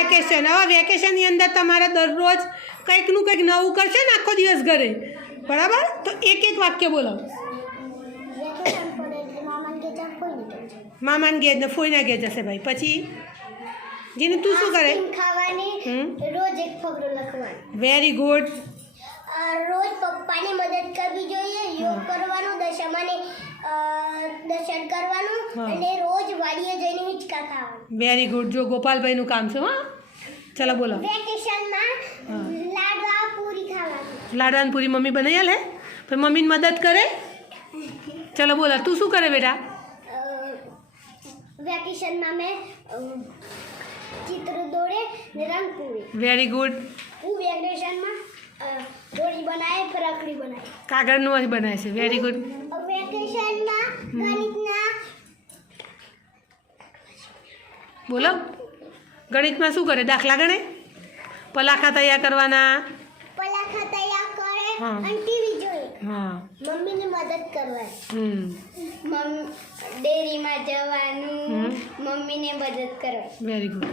Vacation. હવે વેકેશનની અંદર તમારે દરરોજ કંઈકનું કંઈક નવું કરશે ને આખો દિવસ ઘરે, બરાબર? તો એક એક વાક્ય બોલો. મામાને ઘેર ને ફોઈના ઘેર જશે ભાઈ. પછી જીને તું શું કરે? રોજ એક ફકરો લખવાનો. Very good. રોજ પપ્પાની મદદ કરવી જોઈએ, યોગ કરવાનું, દર્શન કરવાનું અને રોજ વાડીએ જઈને હિંચકા ખાવાનું. Very good. જો ગોપાલભાઈનું કામ છે. હા, ચલો બોલો. વેકેશનમાં લાડવા પૂરી ખાવાનું. લાડવાની પૂરી મમ્મી બનાવી આલે, પણ મમ્મીની મદદ કરે. ચલો બોલો, તું શું કરે બેટા? વેકેશનમાં મેં ચિત્ર દોરે ને રંગ પૂરી. Very good. હું વેકેશનમાં દોરી બનાવે, ફરકડી બનાવે. કાગળનું બનાવે છે. Very good. વેકેશનમાં ગણિતના બોલો. ગણિતમાં શું કરે? દાખલા ગણે, પલાખા તૈયાર કરવાના, પલાખા તૈયાર કરે હા. અને ટીવી જોઈ. હા. મમ્મીની મદદ કરવાની. ડેરીમાં જવાનું, મમ્મીને મદદ કરવાની. Very good.